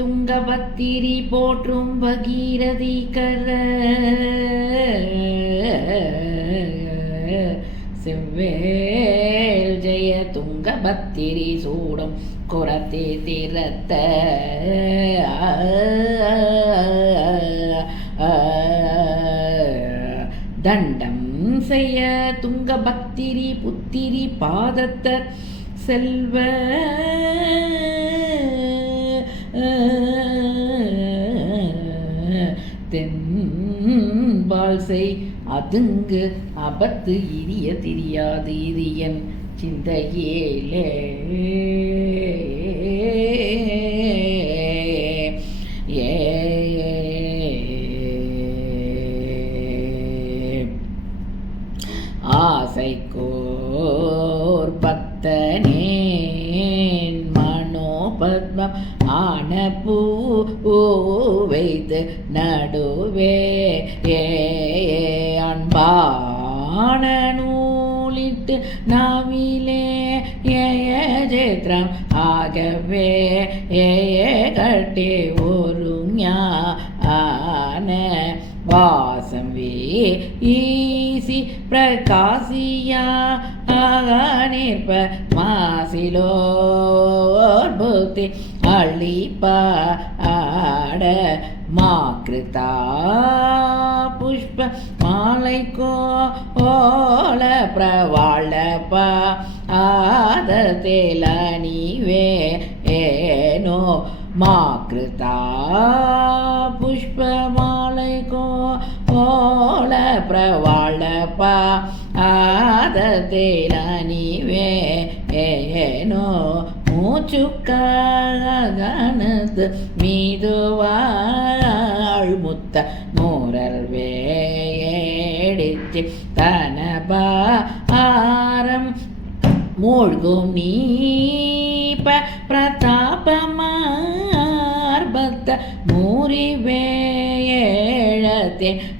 துங்கபத்திரி போற்றும் பகீரதி கர செவ்வேல் ஜெய துங்கபத்திரி சூடும் குரத்தி திறத்த தண்டம் செய்ய துங்கபத்திரி புத்திரி பாதத்த செல்வ தென்பால் செய் அதுங்கு அபத்து இரிய திரியாது இது என் சிந்தையிலே ஆசைக்கோர் பக்தனேன் மனோபத்மம் ஆன பூ வைத்து நடுவே அன்பான நூலிட்டு நாவிலே ஜேத்திரம் ஆகவே கட்டி ஒரு ஞான வாசம் ஈசி பிரகாசியா நிற்ப மாசிலோர் புத்தி அள்ளிப்பாட மாக்கிருதா புஷ்ப மாலைக்கோ ஓல பிரவாழப்ப ஆதத்தேல நீவே ஏனோ மாக்கிருதா புஷ்ப மாலைக்கோ ஓல பிரவாழப்ப ஆதத்தேல நீவே ஏனோ மூச்சுக்காகனது மீதுவாழ் முத்த மூரல் வேடிச்சு தனபாரம் மூழ்கும் நீப பிரதாபமார்பத்த மூரிவேழத்தே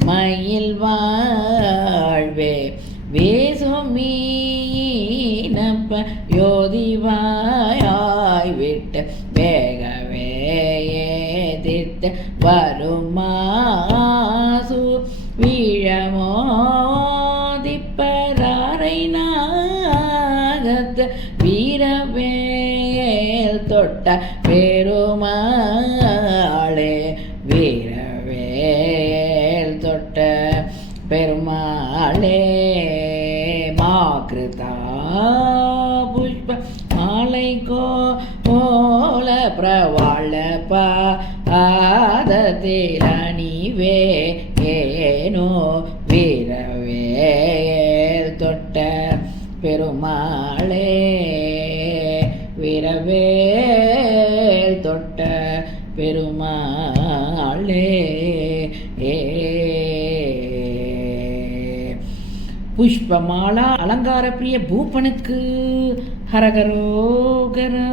மயில் வாழ்வே வேசுமீனப்ப யோதிவாய் விட்டு வேகவே எதிர்த்து வருமாசு வீழமோதிப்பராரை நாகத்து வீரவேல் தொட்ட பெருமாளே வீரவேல் தொட்ட பெருமாளே மாக்கிருதா புஷ்ப மாலைக்கோ ஓல பிரவாழப்ப ஆதத்தேல நீவே ஏனோ வீரவேல் தொட்ட பெருமாளே வீரவேல் தொட்ட பெருமாளே புஷ்பமாலா அலங்கார பிரிய பூபனுக்கு ஹரகரோகரா.